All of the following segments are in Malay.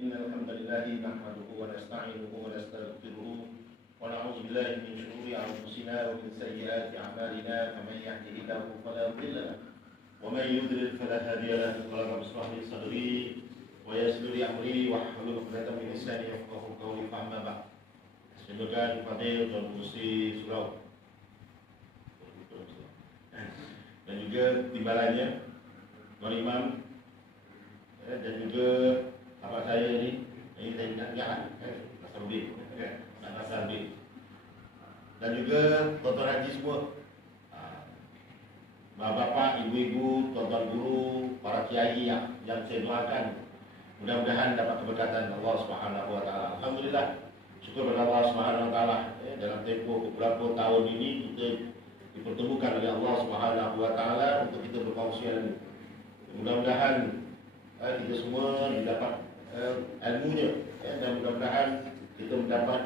إن الحمد لله نحمده ونستعينه ونستغفره ونعوذ بالله من شرور أنفسنا ومن سيئات أعمالنا فمن يهده الله فلا مضل له ومن يضلل فلا هادي له اللهم اشرح لي صدري ويسر لي أمري واحلل عقدة من لساني يفقهوا قولي فأما بعد. Semoga Fadil Tuan Musi Surau dan juga timbalannya Tuan Imam dan juga sahabat saya ini saya ingat Pasar B Pasar B dan juga tuan-tuan haji semua, bapak-bapak, ibu-ibu, tuan-tuan guru, para kiai yang saya doakan mudah-mudahan dapat keberkatan Allah Subhanahu wa taala. Alhamdulillah, syukur kepada Allah Subhanahu wa taala dalam tempoh beberapa tahun ini kita dipertemukan oleh Allah Subhanahu wa taala untuk kita berkongsian. Mudah-mudahan kita semua didapat ilmunya dan mudah-mudahan kita mendapat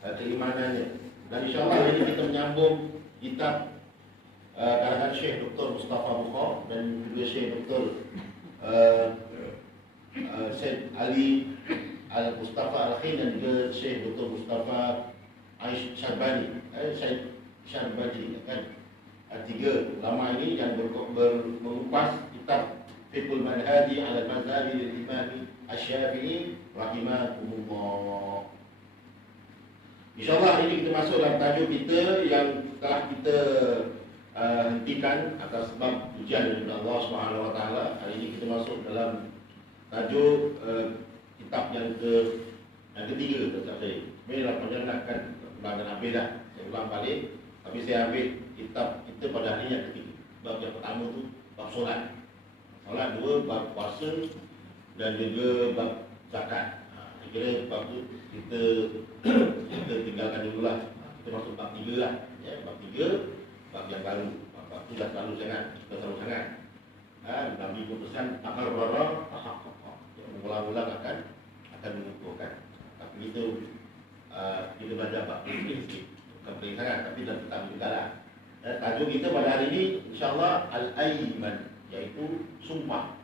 keimanannya. Dan insya-Allah hari ini kita menyambung kitab karangan Syekh Dr. Mustafa Bukhar dan juga Syekh Dr. Syed Ali Al-Mustafa Al-Khin dan juga Syekh Dr. Mustafa Aish Syarbani Syed Syarbani kan. Tiga ulama ini yang mengupas kitab Fiqhul Manhaji ala Mazhabi al-Imam Asy-Syafi'i rahimahumullah. InsyaAllah hari ini kita masuk dalam tajuk kita yang telah kita hentikan atas sebab ujian dari Allah Subhanahu wa taala. Hari ini kita masuk dalam tajuk kitab yang ketiga tetap saya. Sebenarnya penjelasan ulangan habis dah. Saya ulang balik tapi saya ambil kitab kita pada hari yang ketiga. Bab yang pertama tu bab solat. Solat dua, bab puasa dan juga bab zakat. Saya kira bab tu kita tinggalkan dululah. Kita masuk bab 3 lah. Ya, bab 3, bab yang baru. Bab tu dah terlalu sangat. Nabi pun pesan amal barang, ulang-ulang akan mengumpulkan. Tapi kita belajar bab ini sikit. Bukan pening sangat, tapi dah tetap juga lah. Tajuk kita pada hari ini insyaAllah Al-Ayman, iaitu sumpah.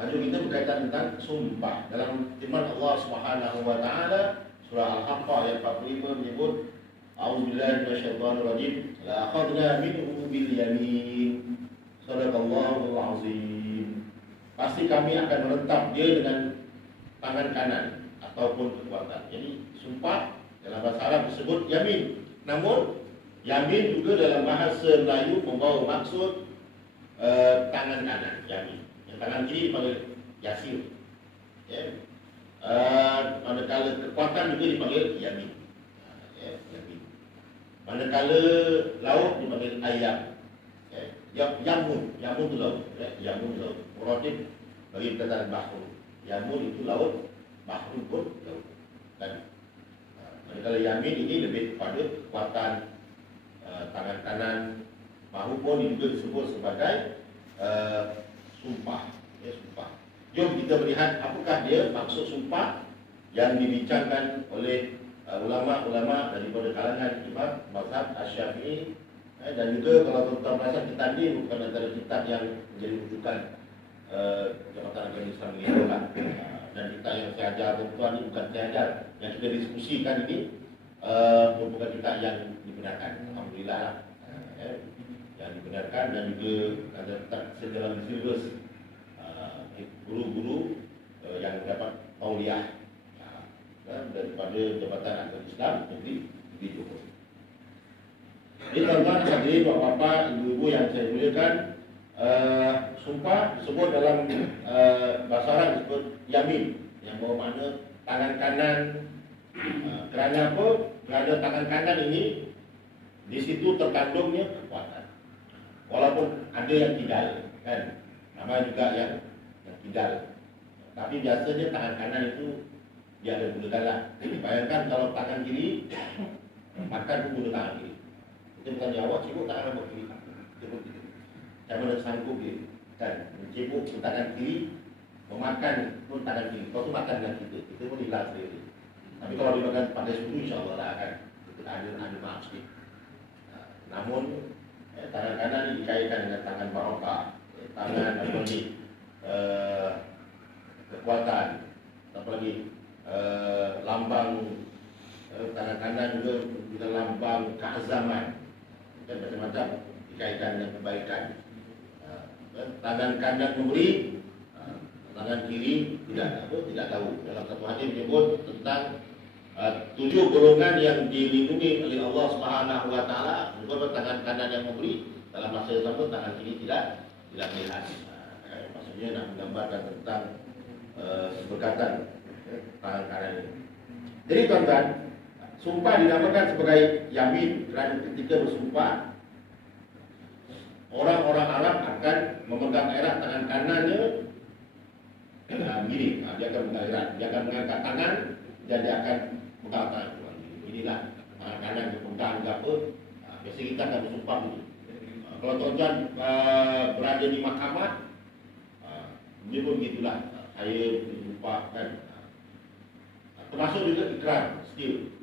Tajuk kita berkaitan tentang sumpah. Dalam firman Allah Subhanahu wa taala surah Al-Haqqah ayat 45 menyebut A'udzubillahi minasyaitonirrajim la akhadna minhu bil yamin sadaqallahul azim. Pasti kami akan menetap dia dengan tangan kanan ataupun kekuatan. Jadi sumpah dalam bahasa Arab disebut yamin. Namun yamin juga dalam bahasa Melayu membawa maksud tangan kanan, yamin. Yang tangan kiri dipanggil yasir. Ya. Manakala kekuatan juga dipanggil yamin. Ya, yamin. Manakala laut dipanggil ayam. Ya, yamun tu laut. Ya, yamun tu laut. Muradif bagi perkataan bahru. Yamun itu laut, bahru pun laut. Dan manakala yamin ini lebih kepada kekuatan tangan kanan, bahu pun juga disebut sebagai sumpah. Ya, sumpah. Jom kita melihat apakah dia maksud sumpah yang dibincangkan oleh ulama-ulama daripada kalangan imam mazhab Asy-Syafi'i. Dan juga kalau tuan-tuan perasan kitab ini bukan antara kitab yang menjadi rujukan Jabatan Agama Islam ini kan. Dan kitab yang saya ajar tuan-tuan ini bukan saya ajar, yang kita diskusikan ini merupakan kitab yang dibenarkan. Alhamdulillah lah. Yang dibenarkan dan juga ada sedalam silibus guru-guru yang dapat tauliah daripada Jabatan Agama Islam negeri Johor. Jadi tuan-tuan, hadirin, bapak-bapak, ibu-ibu yang saya muliakan, sumpah disebut dalam bahasa Arab disebut yamin, yang bermakna tangan kanan. Kerana apa? Kerana tangan kanan ini di situ terkandungnya kekuatan. Walaupun ada yang tidak, kan? Nama juga yang tidak. Tapi biasanya tangan kanan itu dia ada guna dalam. Bayangkan kalau tangan kiri makan pun guna tangan kiri. Kita bukan jawab cibuk tangan nombor kiri. Saya mana sanggup dia. Kan? Mencibuk tangan kiri, memakan pun tangan kiri. Kau tu makan dengan kita. Kita pun hilang sendiri. Tapi kalau dimakan pada sudu insyaAllah lah kan. Kita ada maaf sikit. Namun tangan kanan ini dikaitkan dengan tangan barokah. Tangan apa ni, kekuatan, apa lagi lambang tangan kanan juga kita lambang keazaman, dan macam-macam dikaitkan dengan kebaikan. Tangan kanan memberi, tangan kiri tidak tahu. Dalam satu hadis menyebut tentang 7 golongan yang dilindungi oleh Allah Subhanahu Wa Taala. Menyebut tangan kanan yang memberi, dalam masa yang sama tangan kiri tidak melihat. Maksudnya nak menggambarkan tentang keberkatan tangan kanan ini. Jadi tuan-tuan, sumpah dinamakan sebagai yamin kerana ketika bersumpah orang-orang Arab akan memegang erat tangan kanannya miring. Dia akan memegang erat, dia akan mengangkat tangan dan dia akan pegang tangan. Inilah tangan kanan dipegang ke apa. Biasa kita akan bersumpah dulu. Kalau tuan-tuan berada di mahkamah, dia pun begitulah. Saya bersumpah kan. Termasuk juga ikrar, still.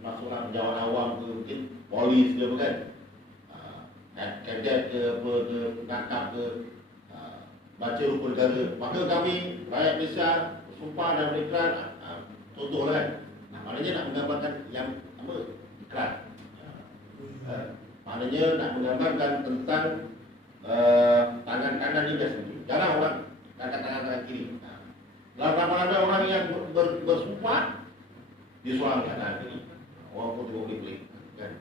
Masuklah penjawat awam ke mungkin polis ke apa kan. Kadet ke apa ke penangkap ke baca hukum negara. Maka kami rakyat Malaysia bersumpah dan berikrar, contohlah kan. Maknanya nak menggambarkan yang apa? Ikrar. Maknanya nak menggambarkan tentang tangan kanan ni biasa. Jarang orang angkat tangan kiri. Ramai-ramai orang yang bersumpah dia seorang tangan kiri. Orang pun tengok pelik-pelik kan.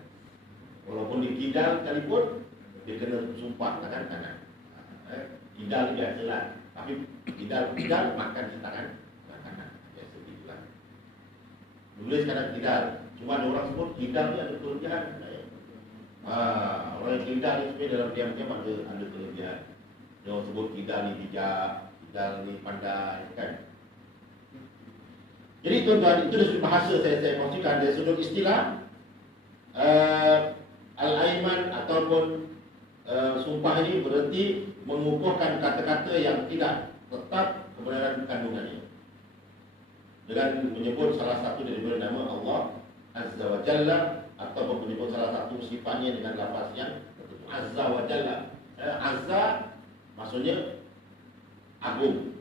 Walaupun di kidal sekalipun dia kena sumpah tangan kanan. Kidal biasalah. Tapi kidal makan di tangan kanan. Biasa begitulah. Boleh sekarang kidal. Cuma ada orang sebut kidal ni ada kelebihan. Orang yang kidal ni sebenarnya dalam diam-diam ada kelebihan. Dia orang sebut kidal ni bijak, kidal ni pandai kan. Jadi tuan-tuan, itu dari sudut bahasa saya kongsikan. Dari sudut istilah Al-Aiman ataupun sumpah ini berarti mengukuhkan kata-kata yang tidak tetap kebenaran kandungannya dengan menyebut salah satu daripada nama Allah Azza wa Jalla, ataupun menyebut salah satu sifatnya dengan lafaz yang Azza wa Jalla. Azza maksudnya agung,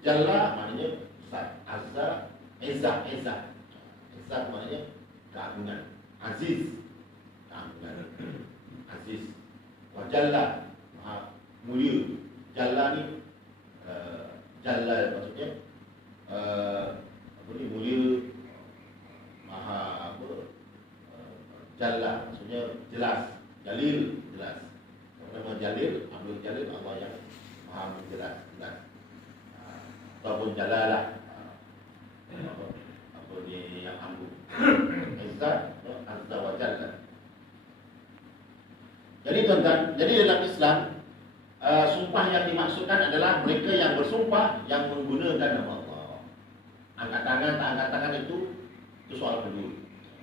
Jalla maknanya besar. Azza, Izzah maknanya keagungan. Aziz, keagungan. Aziz. Wa Jalla, maha mulia. Jalla ni Jalla maksudnya apa ni, mulia, maha apa, Jalla maksudnya jelas, Jalil jelas. Nama Jalil, Abdul Jalil, Allah yang maha jelas. Ataupun Jalalah, apa ni yang agung. Izzat, Azza wa Jalla. Jadi tuan-tuan, jadi dalam Islam sumpah yang dimaksudkan adalah mereka yang bersumpah yang menggunakan nama Allah. Angkat tangan, tak angkat tangan itu soal kedua.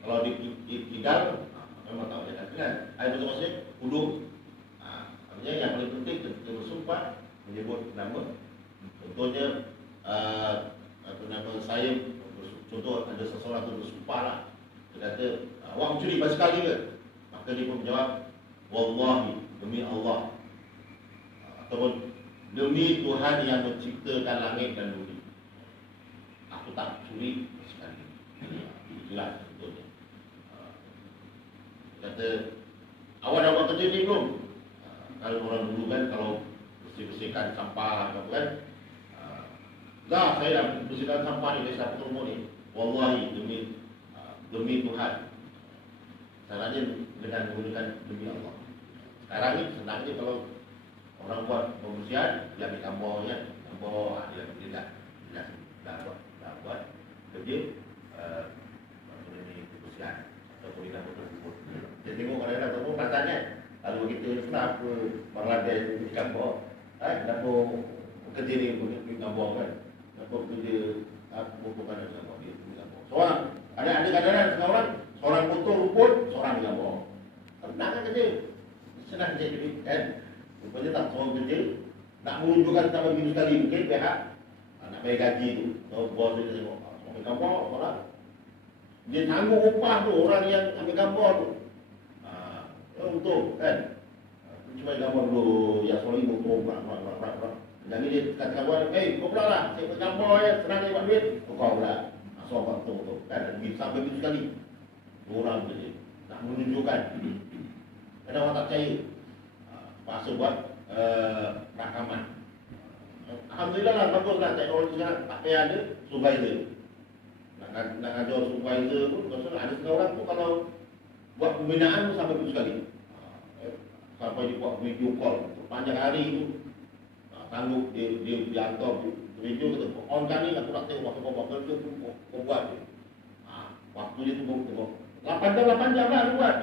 Kalau di kidal memang tak boleh kan. Ada maksudnya hudung. Artinya yang paling penting ketika bersumpah menyebut nama. Contohnya nama saya, contoh ada seseorang tu bersumpah lah. Dia kata, awak mencuri basikal ke? Maka dia pun menjawab, wallahi, demi Allah, ataupun demi Tuhan yang menciptakan langit dan bumi, aku tak curi sekali. Itulah contohnya. Kata, awak dah buat kerja ni belum? Kalau orang dulu kan, kalau bersih-bersihkan sampah apa kan, dah saya dah bersihkan sampah ni, saya dah rumah ni. Wallahi, demi Tuhan. Caranya dengan menggunakan demi Allah. Sekarang ni senangnya kalau orang buat pembersihan, dia ambil gambarnya, dia dah buat kerja pembersihan ataupun dia dah betul-betul. Dia tengok kadang-kadang ataupun perasaannya, lalu kita kenapa Bangladesh di gambar, kenapa kerja ni beri gambar kan, kenapa kerja bukan ada gambar, dia beri gambar. Seorang, ada kadang-kadang seorang foto rumput, seorang gambar. Senang kan kerja, senang kerja duit kan. Rupanya tak seorang kerja, nak menunjukkan sampai begitu sekali, mungkin pihak nak bayar gaji tu, atau bos tu dia tengok, ambil gambar orang, dia tanggung upah tu orang yang ambil gambar tu. Untung kan, cuma gambar dulu, ya sorry untung berat. Lagi dia dia kata kawan, kau pula lah, saya bergambar ya, senang dia buat duit. Kau pula, sobat tu, kan, sampai begitu sekali. Orang tu nak menunjukkan. Kadang orang tak percaya. Pasal buat rakaman. Alhamdulillah lah, bagus lah teknologi sekarang. Tak payah ada supervisor. Nak ada supervisor pun, maksudnya ada setengah orang tu kalau buat pembinaan tu sampai begitu sekali. Sampai dia buat video call panjang hari tu, sanggup dia hantar video kata, on kan ni aku nak tengok apa-apa kerja tu kau buat dia. Waktu dia tu 8 jam lah dia buat.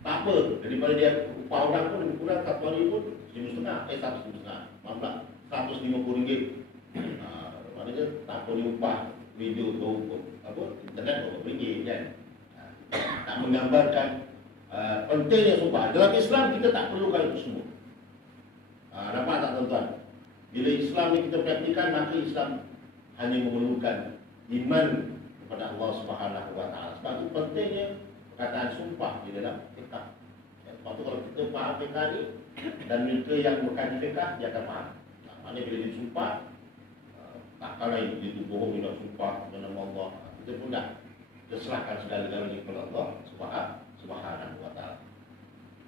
Tak apa, daripada dia upah orang pun lebih kurang satu hari pun RM1,500, RM150. Maknanya tak apa dia upah video tu apa internet RM2 kan. Tak menggambarkan pentingnya sumpah. Dalam Islam kita tak perlukan itu semua. Nampak tak tuan-tuan? Bila Islam ni kita praktikan, maka Islam hanya memerlukan iman kepada Allah Subhanahu Wa Taala. Sebab itu pentingnya perkataan sumpah di dalam fiqh. Sebab itu kalau kita faham fiqh ni dan mereka yang bukan fiqh dia akan faham. Maknanya bila dia sumpah, tak kala dia tu bohong dia nak sumpah dengan nama Allah. Kita pun dah serahkan segala-galanya kepada Allah Subhanahu Wa Taala.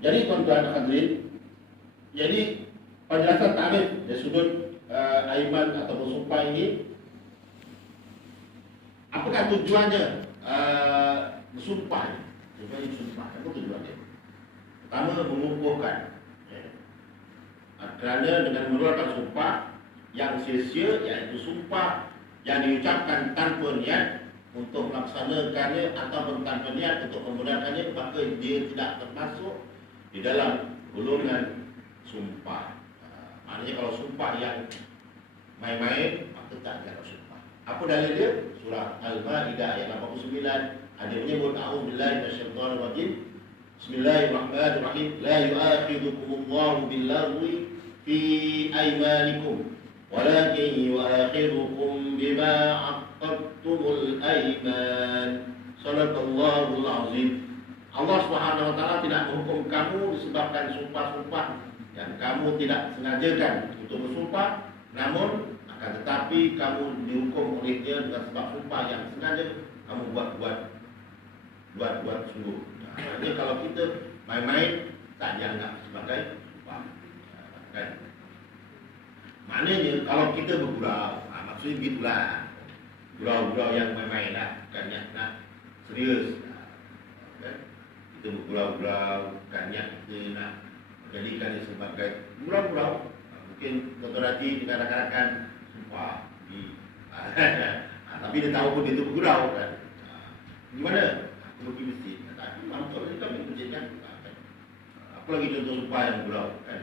Jadi tuan-tuan hadirin, jadi penjelasan tarikh dari sudut aiman ataupun sumpah ini, apakah tujuannya bersumpah ini? Tujuannya bersumpah, apa tujuannya? Pertama, mengukuhkan. Kerana dengan mengeluarkan sumpah yang sia-sia, iaitu sumpah yang diucapkan tanpa niat untuk melaksanakannya ataupun tanpa niat untuk membenarkannya, maka dia tidak termasuk di dalam golongan sumpah. Maknanya kalau sumpah yang main-main, maka tak ada sumpah. Apa dalil dia? Surah Al-Ma'idah ayat 89 ada menyebut a'udzubillahi minasyaitonir rajim. Bismillahirrahmanirrahim. La yu'akhidhukumullahu bil-laghwi fi aymanikum walakin yu'akhidukum bima 'aqadtumul ayman. Shadaqallahul azim. Allah Subhanahu Wa Taala tidak menghukum kamu disebabkan sumpah-sumpah yang kamu tidak sengajakan untuk bersumpah, namun akan tetapi kamu dihukum oleh dia dengan sebab sumpah yang sengaja kamu buat sungguh. Jadi kalau kita main-main, tak dianggap sebagai sumpah. Kan? Maknanya kalau kita bergurau, maksudnya begitulah. Gurau-gurau yang main-main lah, bukan nak serius. Kan? Kita bergurau-gurau, bukan kita nak jadikan dia sebagai gurau-gurau. Mungkin tuan-tuan hati dengan rakan-rakan sumpah tapi dia tahu pun dia tu bergurau kan. Gimana? Aku pergi masjid. Tapi mampu lagi kami masjid kan. Apa lagi contoh sumpah yang bergurau kan.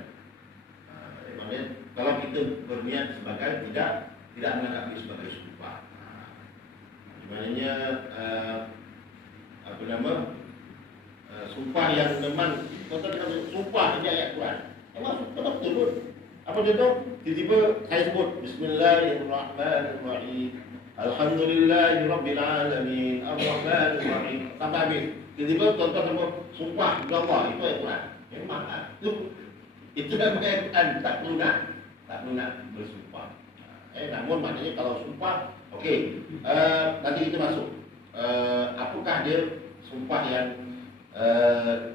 Maknanya kalau kita berniat sebagai tidak menganggap dia sebagai sumpah. Maknanya apa nama? Sumpah yang memang tuan-tuan sumpah ini ayat Quran. Memang sumpah betul pun. Apa dia tu? Tiba-tiba saya sebut Bismillahirrahmanirrahim. Alhamdulillahirabbil alamin. Arrahmanir rahim. Sampai habis. Tiba-tiba tuan-tuan sebut sumpah kepada Allah, itu ayat Quran. Memang itu dalam ayat Quran, tak perlu nak bersumpah. Namun maknanya kalau sumpah, okey. Nanti kita masuk. Apakah dia sumpah yang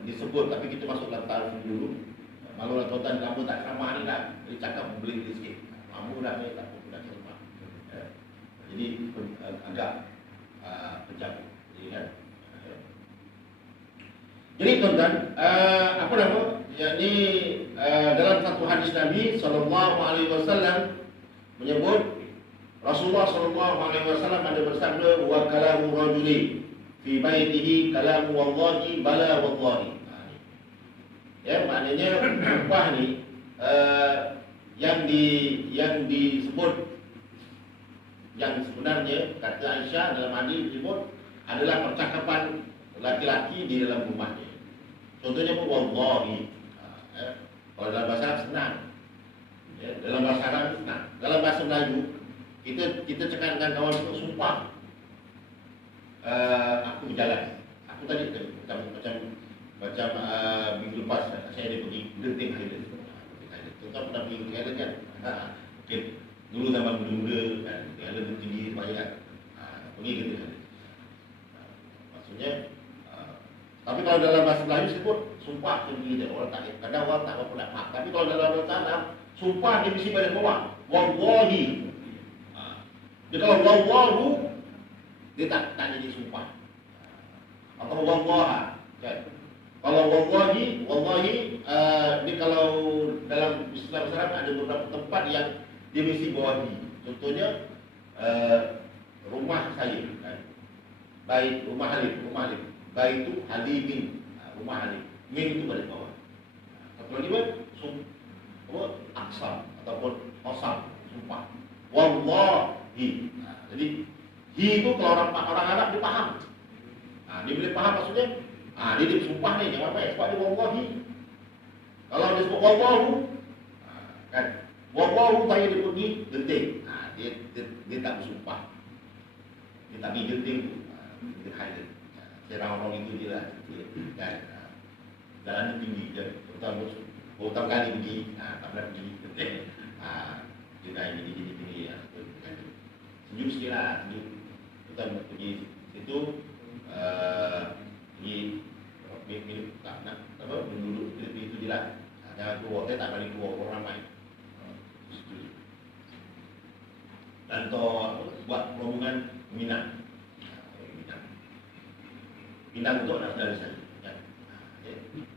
disebut, tapi kita masuk dalam tarikh dulu. Malulah tuan-tuan lama tak ceramah ni dah, dia cakap membeli sikit. Lama dah ni tak pernah ceramah. Jadi agak pecah. Jadi tuan-tuan, apa nama? Yakni dalam satu hadis Nabi sallallahu alaihi wasallam menyebut Rasulullah sallallahu alaihi wasallam ada bersabda, wa kalamu rajuli fi baitihi kalamu wallahi bala wallahi. Ya, maknanya sumpah ni yang disebut, yang sebenarnya kata Aisyah dalam hadis disebut adalah percakapan laki-laki di dalam rumahnya. Contohnya pun wallahi. Kalau dalam bahasa Arab senang. Ya, dalam bahasa Arab senang. Dalam bahasa Melayu kita cakap dengan kawan itu sumpah. Aku berjalan. Aku tadi macam minggu lepas saya ada pergi Genting Highland. tuan pernah pergi ke Thailand kan? Okay. Dulu zaman muda-muda kan, Thailand tu tinggi banyak. Pergi ke Thailand. Maksudnya, tapi kalau dalam bahasa Melayu sebut sumpah tinggi dia orang tak, kadang orang tak apa nak faham. Tapi kalau dalam bahasa Arab, sumpah dia mesti pada bawah. Wallahi. Dia kalau wallahu, dia tak jadi sumpah. Atau wallaha, kan? Kalau wallahi, dia kalau dalam Islam Arab ada beberapa tempat yang dia mesti bawahi. Contohnya rumah saya, kan? Baik rumah Halim. Baik itu Halimin, rumah Halim. Min itu pada bawah. Kalau dia aksam ataupun qasam, sumpah. Wallahi. Jadi hi itu kalau orang Arab dia faham. Dia boleh faham maksudnya. Dia sumpah ni jangan baik sebab dia wallahi. Kalau dia sebut wallahu, kan? Wallahu saya dia pergi genting. Dia tak bersumpah. Dia tak pergi genting tu. Dia highlight. Saya orang itu je lah. Kan? Jalan tinggi je. Pertama kali pergi, tak pernah pergi genting. Dia dah ini tinggi. Sejuk sikit lah. Kita pergi situ, pergi tak nak apa, duduk itu je lah. Jangan keluar, saya tak balik keluar, orang ramai. Dan buat rombongan Minang. Minang untuk anak saudara saya.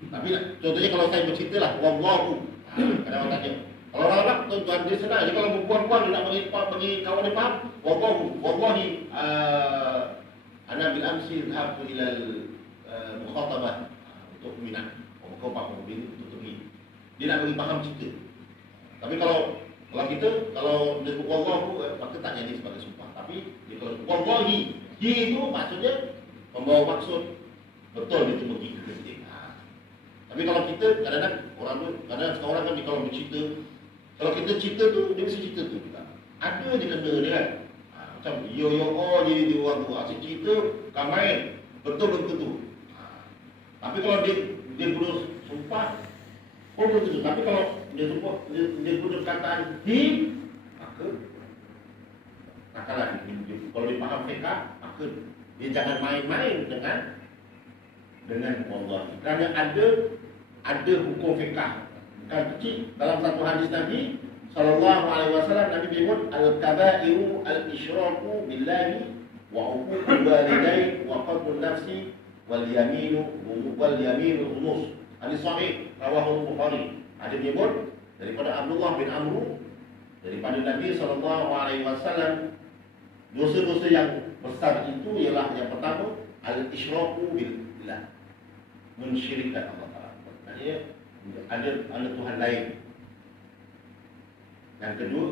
Tapi contohnya kalau saya bercerita lah, wallahu. Kadang orang tanya, kalau orang Arab tuan dia senang. Jadi kalau berpuan-puan dia nak bagi kawan dia faham, wallahi ana bil amsi dhahabtu ila al mukhatabah untuk Minang. Kau faham mobil untuk pergi. Dia nak bagi faham cerita. Tapi kalau kita kalau dia sebut wallahu, maka tak jadi sebagai sumpah. Tapi dia kalau wallahi, hi itu maksudnya membawa maksud betul dia tu pergi ke genting. Tapi kalau kita kadang-kadang orang tu, kadang-kadang sekarang kan kalau bercerita, kalau kita cerita tu, dia mesti cerita tu juga. Ada je kena dia kan. Macam yo jadi dia orang tu. Asyik cerita, kan main. Betul-betul tu. Tapi kalau dia guna sumpah, pun belum tentu. Tapi kalau dia sumpah, dia guna perkataan hi, maka takkanlah kalau dia faham fiqah, maka dia jangan main-main dengan Allah. Kerana ada hukum fiqah. Bukan kecil. Dalam satu hadis Nabi sallallahu alaihi wasallam, Nabi menyebut al-kabairu al-isyraku billahi wa uququl walidain wa qatl nafsi wal yaminu humus. Hadis sahih rawahu Bukhari. Ada menyebut daripada Abdullah bin Amr daripada Nabi sallallahu alaihi wasallam, dosa-dosa yang besar itu ialah yang pertama al-isyraku billah, mensyirikkan Allah Taala. Maksudnya ada Tuhan lain. Yang kedua,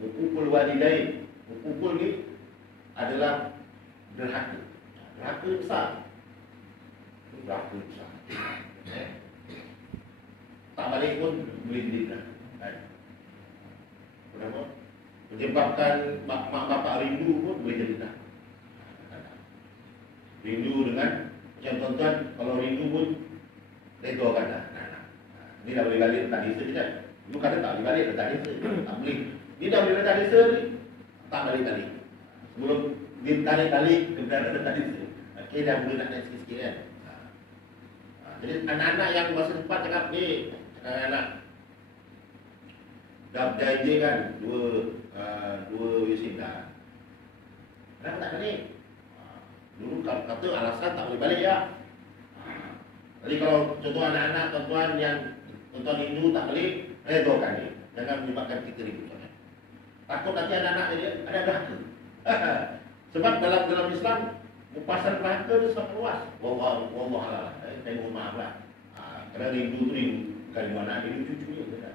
hukukul walidain. Hukukul ni adalah derhaka. Derhaka besar. Derhaka besar. Tak balik pun boleh didiklah. Kenapa? Menyebabkan mak bapak rindu pun boleh jadi dah. Rindu dengan macam tuan-tuan, kalau rindu pun redokan dah. Ni dah boleh balik letak desa je kan. Dulu kata tak boleh balik letak desa. Tak boleh. Ni dah boleh letak desa ni, tak balik-balik. Sebelum dia tarik-balik kebenaran letak desa. Okay, dah boleh nak naik sikit-sikit kan. Jadi anak-anak yang masa depan cakap ni, anak-anak dah berjaya kan, dua yusin dah. Kenapa tak balik? Dulu kata alasan tak boleh balik ya. Jadi kalau contoh anak-anak tuan-tuan yang tuan-tuan Hindu tak balik, redokan dia. Jangan menyebabkan kita ribut. Takut nanti anak-anak dia ada derhaka. Sebab dalam Islam, mupasan derhaka itu sangat luas. Wallahualam. Tengok maaf lah. Kerana rindu tu rindu. Bukan anak dia, cucunya.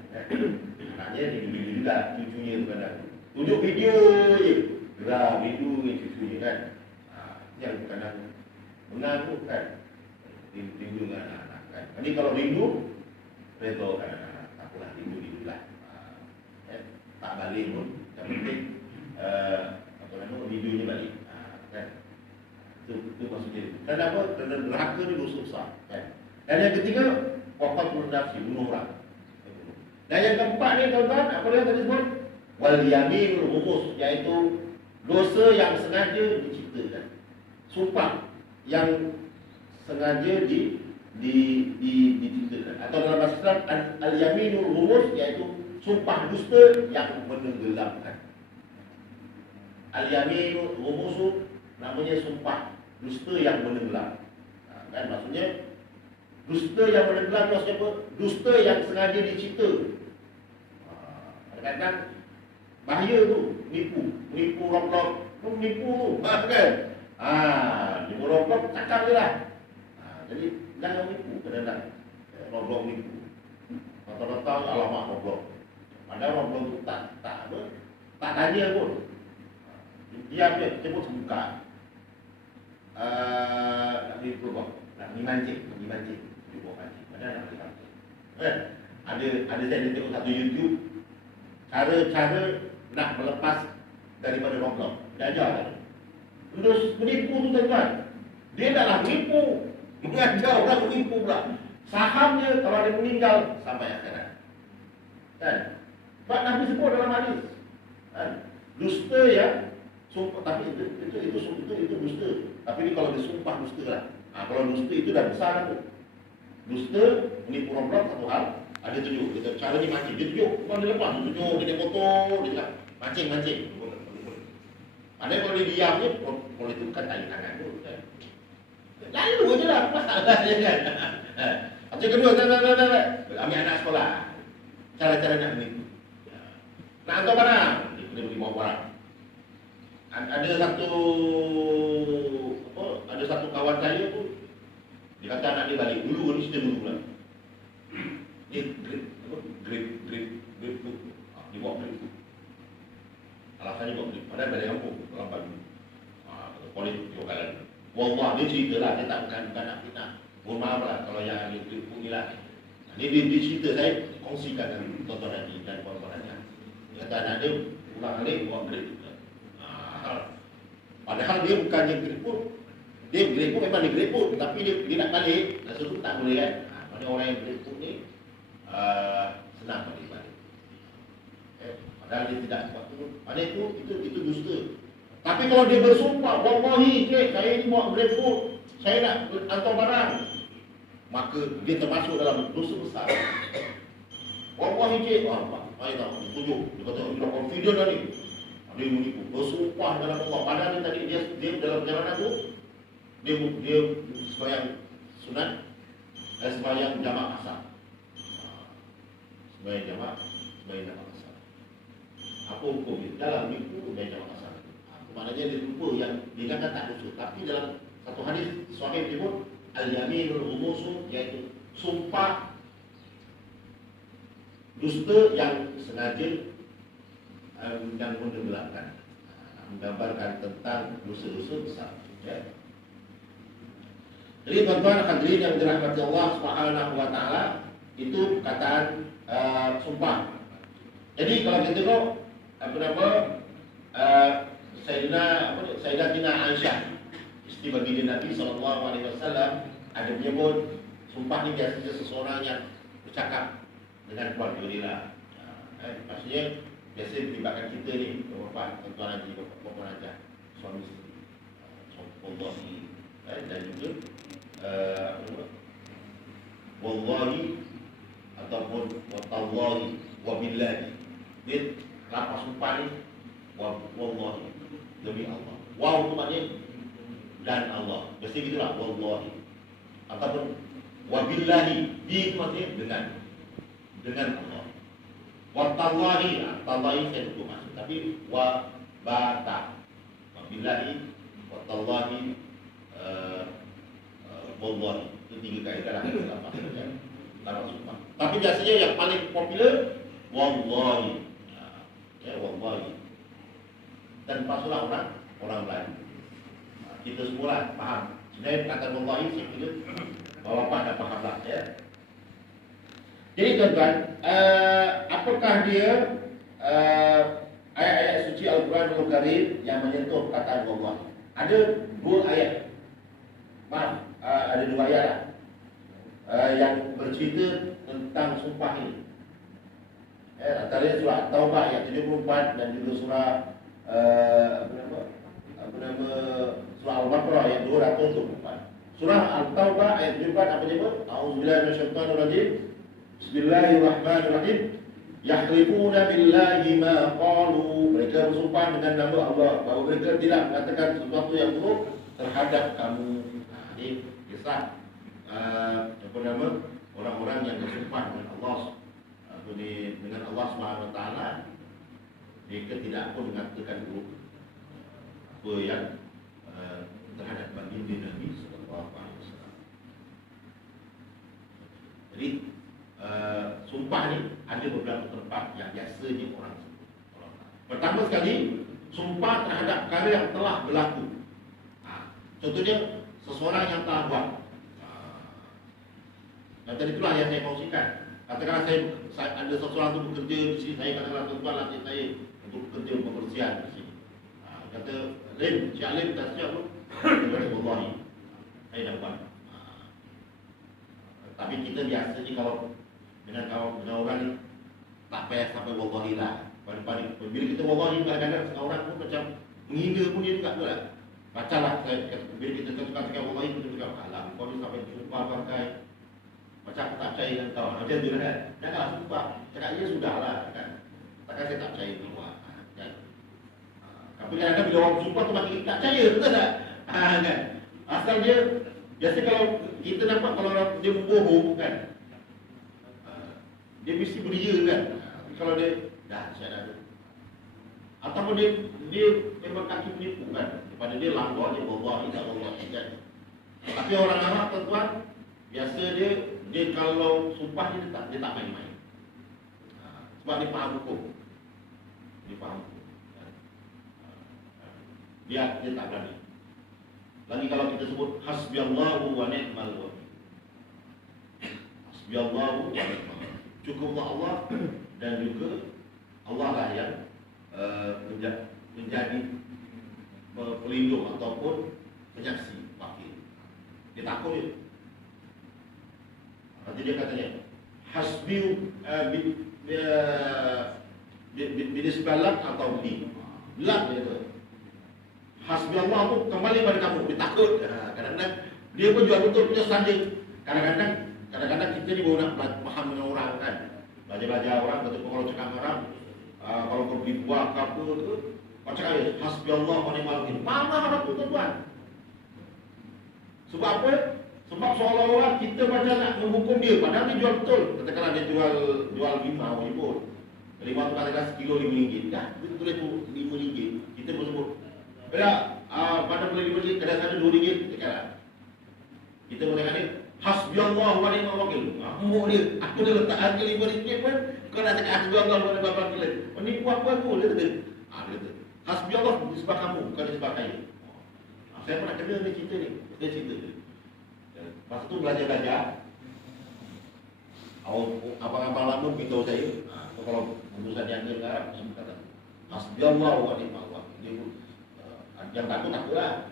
Anaknya rindu juga, cucunya tu kadang. Tunjuk video je. Gerak rindu dengan cucunya kan. Yang kadang mengaku kan. Rindu dengan anak-anak kan. Jadi kalau rindu, redokan anak-anak. Takutlah rindu lah. Tak balik pun. Yang penting videonya balik. Kan? Itu maksudnya. Kenapa? Kerana derhaka ni dosa besar. Kan? Dan yang ketiga, waqatul nafsi, bunuh orang. Dan yang keempat ni tuan-tuan, apa dia tadi sebut? Wal yaminul ghumus, iaitu dosa yang sengaja diciptakan. Sumpah yang sengaja diciptakan. Atau dalam bahasa Islam al-yaminul ghumus, iaitu sumpah dusta yang menenggelamkan. Al-yaminul ghumus namanya sumpah dusta yang menenggelam. Kan maksudnya dusta yang menenggelam itu maksudnya apa? Dusta yang sengaja dicipta. Kadang-kadang bahaya tu, menipu roblok, menipu tu, kan? Menipu roblok cakap je lah. Jadi jangan menipu kadang-kadang. Roblok menipu. Rata-rata alamat roblok. Padahal roblok tu tak tanya pun. Diam je, sebut semuka. Nak menipu kau, nak mancing. Padahal nak mancing. Ada saya tengok satu YouTube, cara nak melepas daripada roblok. Dia ajar kan. Terus menipu tu tuan-tuan. Dia taklah menipu, mengajar orang menipu pula. Sahamnya kalau dia meninggal sampai akhirat. Kan? Sebab Nabi sebut dalam hadis. Kan? Dusta yang sumpah, tapi itu dusta. Tapi ni kalau disumpah dusta lah. Kalau dusta itu dah besar tu. Dusta menipu roblok satu hal. Ada tunjuk, kita cara ni mancing. Dia tunjuk, bukan dia lepas, dia tunjuk, dia kotor, dia cakap mancing. Padahal kalau dia diam je, boleh tukar tali tangan tu kan. Lalu je lah, apa masalah je kan. Macam kedua, ambil anak sekolah. Cara-cara nak menipu. Nak hantar barang, dia pergi bawa barang. Ada satu kawan saya tu, dia kata anak dia balik dulu ni, cerita dulu lah. Dia grip tu. Dia bawa grip tu. Alasannya bawa grip. Padahal balik kampung, dalam pagi. Polis jokalan. Wallah, dia cerita lah. Dia tak bukan nak fitnah. Mohon maaf lah kalau yang ada grip tu ni lah. Dia cerita saya, kongsikan dengan tuan-tuan Haji dan puan-puan Haji. Dia kata anak dia pulang balik, bawa grip tu. Padahal dia bukannya grip pun. Dia grip pun memang dia grip pun. Tapi dia nak balik, rasa tu tak boleh kan. Mana orang yang grip pun ni senang balik. Padahal dia tidak buat tu. Padahal itu dusta. Tapi kalau dia bersumpah, wallahi cik, saya ni buat GrabFood, saya nak hantar barang, maka dia termasuk dalam dosa besar. Wallahi cik, saya tahu, dia tunjuk, dia kata dia confident dah ni. Dia menipu, bersumpah dalam Allah. Padahal dia tadi dia dalam perjalanan tu, dia sembahyang sunat, sembahyang jamak asar. Sembahyang jamak asar. Apa hukum dia? Dalam minggu sembahyang jamak asar. Maknanya dia lupa yang dia kata tak dosa. Tapi dalam satu hadis sahih disebut al-yaminul ghumus, iaitu sumpah dusta yang sengaja dan menenggelamkan, menggambarkan tentang dosa-dosa besar. Ya. Jadi tuan-tuan hadirin yang dirahmati Allah Subhanahu wa taala, itu perkataan sumpah. Jadi kalau kita tengok Sayyidatina Aisyah, isteri baginda Nabi SAW, ada menyebut sumpah ni biasanya seseorang yang bercakap dengan keluarga dia lah. Maksudnya biasa melibatkan kita ni, bapak, tuan-tuan Haji, bapak Haji, suami isteri, wallahi, dan juga wallahi ataupun watallahi wabillahi. Dia lapas sumpah ni wallahi, demi Allah. Wow itu maknanya dan Allah. Mesti gitulah, wallahi. Ataupun wabillahi, di itu maksudnya dengan Allah. Watallahi, tallahi saya lupa maksud, tapi wabata, wabillahi, watallahi, wallahi. Itu tiga kaedah lah dalam sumpah. Tapi biasanya yang paling popular wallahi. Ya, wallahi. Dan pasal orang Melayu. Kita semua faham. Sebenarnya perkataan wallahi saya kira bapak dah faham lah ya. Jadi tuan-tuan, apakah dia ayat-ayat suci Al-Quranul Karim yang menyentuh perkataan wallahi? Ada dua ayat. Ada dua ayat lah, yang bercerita tentang sumpah ini. Antaranya surah Taubah ayat 74 dan juga surah surah Al-Baqarah ayat 224. Surah Al-Taubah ayat 74 apa dia buat? A'udzubillahi minasyaitonirrajim. Bismillahirrahmanirrahim. Yahlifuna billahi ma qalu. Mereka bersumpah dengan nama Allah bahawa mereka tidak mengatakan sesuatu yang buruk terhadap kamu. Ini kisah orang-orang yang bersumpah dengan Allah dengan Allah Subhanahu Wa Taala. Mereka tidak pun mengatakan buruk apa yang terhadap baginda Nabi sallallahu alaihi wasallam. Jadi sumpah ni ada beberapa tempat yang biasanya orang sebut. Pertama sekali, sumpah terhadap perkara yang telah berlaku. Contohnya seseorang yang telah buat. Dan tadi itulah yang saya kongsikan. Katakanlah saya ada seseorang tu bekerja di sini, saya katakanlah tuan latih saya untuk bekerja pembersihan di sini. Kata Lim, Syekh Lim tak siap pun. Wallahi, saya dah buat. Tapi kita biasanya kalau dengan orang ni tak payah sampai wallahi lah. Pada bila kita wallahi kadang-kadang orang pun macam menghina pun dia juga lah. Bacalah saya bila kita katakan wallahi kita cakap alam kau ni sampai sumpah pakai macam aku tak percaya dengan kau. Macam tu kan. Janganlah sumpah. Cakap dia sudahlah kan. Takkan saya tak percaya dengan kau. Kan. Tapi kadang-kadang bila orang sumpah tu makin tak percaya, betul tak? Kan. Asal dia biasa kalau kita nampak kalau orang dia membohong kan. Dia mesti beria kan. Tapi kalau dia dah saya dah. Ataupun dia memang kaki penipu kan. Daripada dia langgar dia wallahi tak wallahi kan. Tapi orang Arab tuan-tuan biasa dia kalau sumpah dia tak main-main. Sebab dia faham hukum. Dia faham hukum. Dia tak berani. Lagi kalau kita sebut hasbiyallahu wa ni'mal wakil. Hasbiyallahu wa ni'mal wakil. Cukuplah Allah dan juga Allah lah yang menjadi pelindung ataupun penyaksi wakil. Dia takut dia. Nanti dia katanya hasbi binisbalat atau bi. Lat dia tu. Hasbi Allah tu kembali pada kamu. Dia takut. Kadang-kadang dia pun jual betul punya standing. Kadang-kadang kita ni baru nak faham dengan orang kan. Belajar-belajar orang, betul kalau cakap dengan orang, kalau pergi buat ke apa tu, kau cakap ya, hasbi Allah wa ni'mal wakil. Marah orang tu tuan-tuan. Sebab apa? Sebab seolah-olah kita macam nak menghukum dia. Padahal dia jual betul. Katakanlah dia jual lima RM5. Lima tu katakan sekilo RM5. Dah, dia tulis tu RM5. Kita pun sebut. Pada boleh RM5, kadang-kadang RM2. Katakanlah. Kita boleh kata, hasbiyallah wa ni'mal wakil. Muk dia. Aku dah letak harga RM5 pun. Kau nak cakap hasbiyallah wa ni'mal wakil. Ni buat apa aku? Dia kata. Dia kata. Hasbiyallah disebab kamu, bukan disebab saya. Saya pernah kena dia cerita ni. Dia cerita dia. Masa tu belajar-belajar, abang-abang lama beritahu saya, kalau urusan yang dia Arab, dia kata, hasbiyallah wa ni'mal wakil. Dia pun, yang takut-takutlah.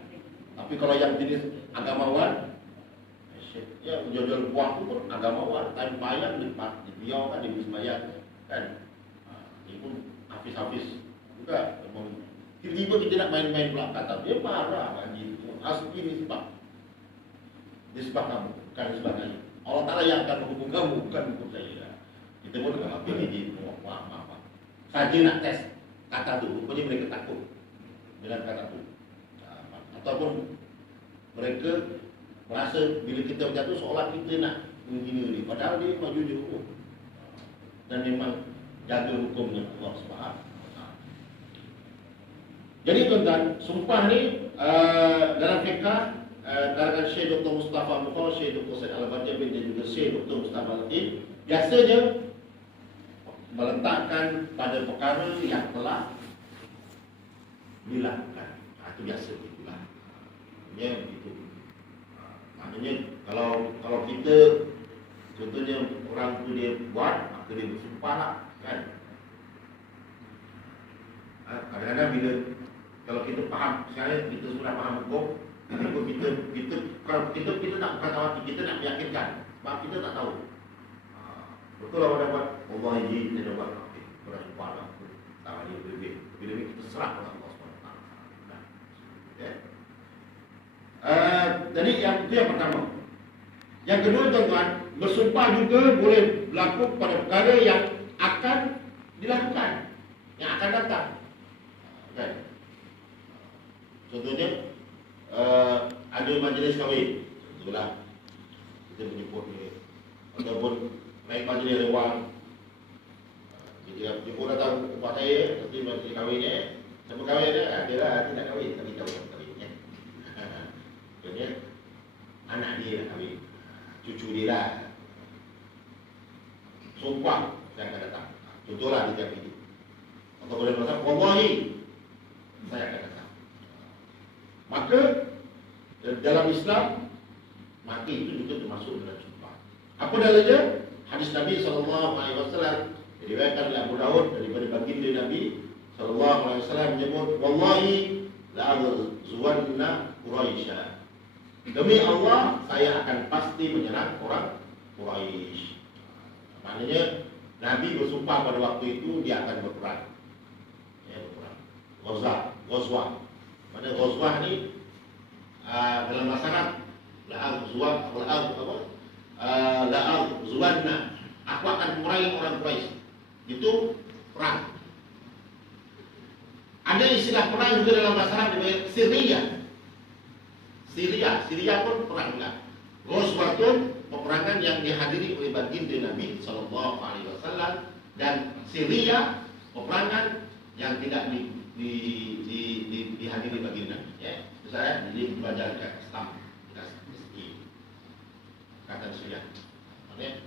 Tapi kalau yang jenis agamawan, ya jual-jual buah tu pun agamawan. Time bayang di biar kan, di sembahyang kan. Dia pun hafiz-hafiz juga. Tiba-tiba kita nak main-main pula kata, dia marah bagi itu. Hasbi ni sebab. Disebab kamu, bukan disebab saya. Allah Ta'ala yang akan menghukum kamu, bukan menghukum saya. Kita pun dengan apa ini, maaf. Saja nak tes kata tu, rupanya mereka takut dengan kata tu. Ataupun mereka merasa bila kita berjatuh seolah kita nak menghina dia. Padahal dia memang jujur dan memang jaga hukumnya Allah Subhanahu. Jadi tuan-tuan, sumpah ni dalam fiqh kalangan Syekh Dr. Mustafa Mukhtar, Syekh Dr. Said Al-Badiyah bin dan juga Syekh Dr. Mustafa Al-Latif biasanya meletakkan pada perkara yang telah dilakukan. Itu biasa itulah. Ya begitu. Maknanya kalau kita contohnya orang tu dia buat, maka dia bersumpah lah kan. Kadang-kadang bila kalau kita faham, sekarang kita sudah faham hukum. Kalau kita nak kata hati, kita nak meyakinkan sebab kita tak tahu. Betul lah orang buat Allah izin, dia buat. diserap oleh Allah SWT. Nah, ya. Jadi itu yang pertama. Yang kedua tuan-tuan, bersumpah juga boleh berlaku pada perkara yang akan dilakukan, yang akan datang. Kan? Contohnya ada majlis kahwin, contohlah kita menyebut dia, ataupun naik majlis lewang. Jadi pun datang tempat saya, nanti majlis kahwinnya, siapa kahwin dia? Dia lah, dia nak kahwin, tapi tahu tak kahwinnya. Contohnya anak dia nak kahwin, cucu dia lah. Sumpah saya akan datang. Contohlah dia cakap itu. Atau boleh berkata, wallahi saya akan datang. Maka dalam Islam, mati itu juga termasuk dalam sumpah. Apa dalilnya? Hadis Nabi SAW diriwayatkan oleh Abu Daud daripada baginda Nabi SAW menyebut, wallahi la'azuwanna Quraisy. Demi Allah, saya akan pasti menyerang orang Quraisy. Maknanya Nabi bersumpah pada waktu itu dia akan berperang. Ya, berperang. Ghazwah. Pada ghazwah ni dalam masyarakat la'azuwanna, aku akan memerangi orang Quraisy. Itu perang. Ada istilah perang juga dalam masyarakat dipanggil Syria pun perang juga. Ghazwah itu peperangan yang dihadiri oleh baginda Nabi SAW, dan Syria peperangan yang tidak dihadiri baginda Nabi. Ya, saya jadi belajar ke Islam, kata Syria. Maknanya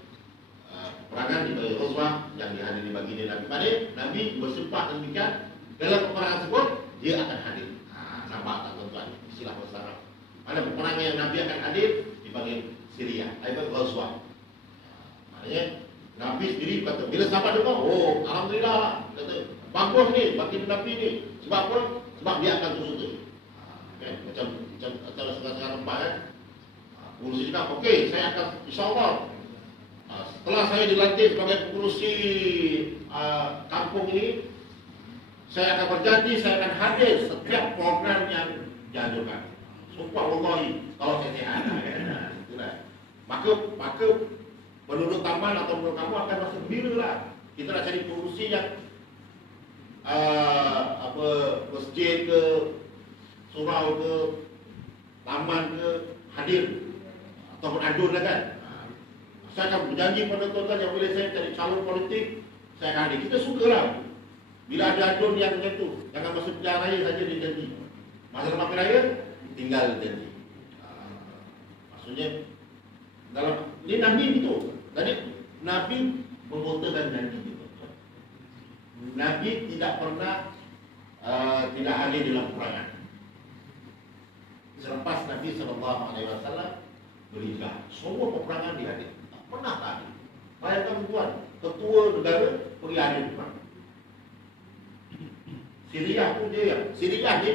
peperangan di Ghazwah yang dihadiri baginda Nabi. Maknanya Nabi bersumpah demikian, dalam peperangan tersebut dia akan hadir. Nampak tak tuan-tuan istilah bahasa Arab? Ada peperangan yang Nabi akan hadir dipanggil Syria, dipanggil Ghazwah. Maknanya Nabi sendiri kata, bila sahabat dengar, oh alhamdulillah lah, kata bagus ni bagi Nabi ni. Sebab apa? Sebab dia akan susu. Macam setengah-setengah tempat kan. Pengurusi cakap, okey, saya akan insyaAllah setelah saya dilantik sebagai pengurusi kampung ini, saya akan berjanji, saya akan hadir setiap program yang dianjurkan. Sumpah wallahi, kalau saya sihat. Itulah. Maka penduduk taman atau penduduk kamu akan rasa gembira lah. Kita nak cari pengurusi yang masjid ke, surau ke, taman ke, hadir ataupun adun lah kan. Saya akan berjanji pada tuan-tuan yang boleh saya cari calon politik, saya akan hadir. Kita suka lah. Bila ada adun yang macam tu, jangan masuk pilihan raya saja dia janji. Masa lepas raya, tinggal janji. Maksudnya dalam ini Nabi itu. Tadi Nabi memutakan janji itu. Nabi tidak pernah tidak hadir dalam peperangan. Selepas Nabi SAW berhijrah, semua peperangan dihadir. Tak pernah tak hadir. Bayangkan tuan, ketua negara pergi hadir perang. Syria pun dia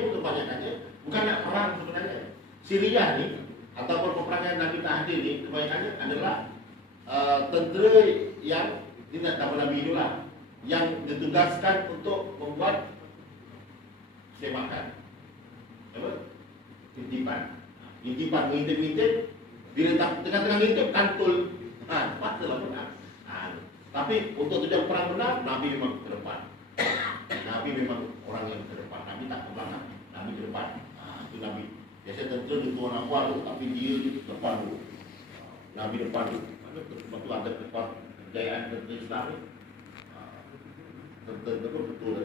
pun kebanyakannya bukan nak perang sebenarnya. Syria ni ataupun peperangan Nabi tak hadir ni kebanyakannya adalah tentera yang tidak tahu Nabi itulah, yang ditugaskan untuk membuat semakan apa? Intipan mengintip, bila tengah-tengah ngintip kantul, patutlah menang. Tapi untuk tujuan perang benar, Nabi memang ke depan. Nabi memang orang yang ke depan. Nabi tak ke belakang, Nabi ke depan. Itu Nabi. Biasa tentera di tuan awal tu, tapi dia depan dulu. Nabi depan dulu. Sebab tu ada kejayaan tentera Islam ni. Tentera betul.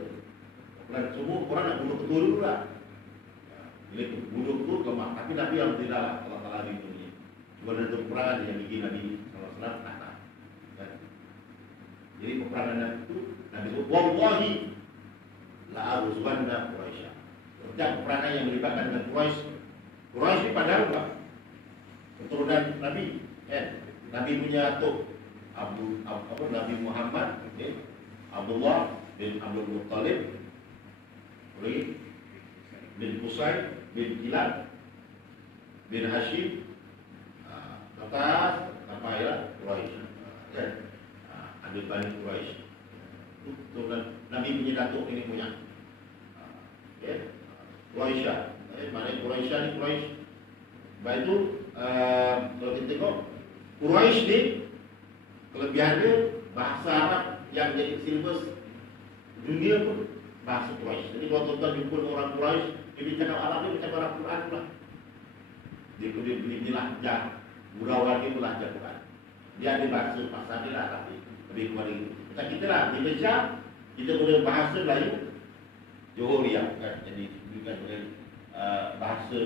Semua orang nak bunuh ketua dulu lah. Bila bunuh ketua kemak. Tapi Nabi alhamdulillah lah, Allah lindungi. Cuma ada peperangan yang bikin Nabi SAW tak. Jadi peperangan itu Nabi sebut, wallahi la'azuwanna Quraisy. Setiap peperangan yang melibatkan dengan Quraisy ni padahal apa? Keturunan Nabi. Nabi punya atuk Nabi Muhammad, Abdullah bin Abdul Muttalib, bin Qusay, bin Kilab, bin Hashim, kata Quraisy. Ada Bani Quraisy. Nabi punya datuk ini punya. Ya, Quraisy. Mana Quraisy ni Quraisy. Baik itu kalau kita tengok Quraisy ni kelebihannya bahasa Arab yang jadi silbus dunia pun bahasa Quraisy. Jadi kalau tuan-tuan jumpa orang Quraisy, dia cakap Arab ni macam Arab Quran pula. Dia beli lahjah, gurauan dia lahjah Quran. Dia ada bahasa dia lah Arab ni. Lebih kepada itu. Macam kita lah di Malaysia, kita boleh bahasa Melayu Johoriah kan. Jadi bukan boleh bahasa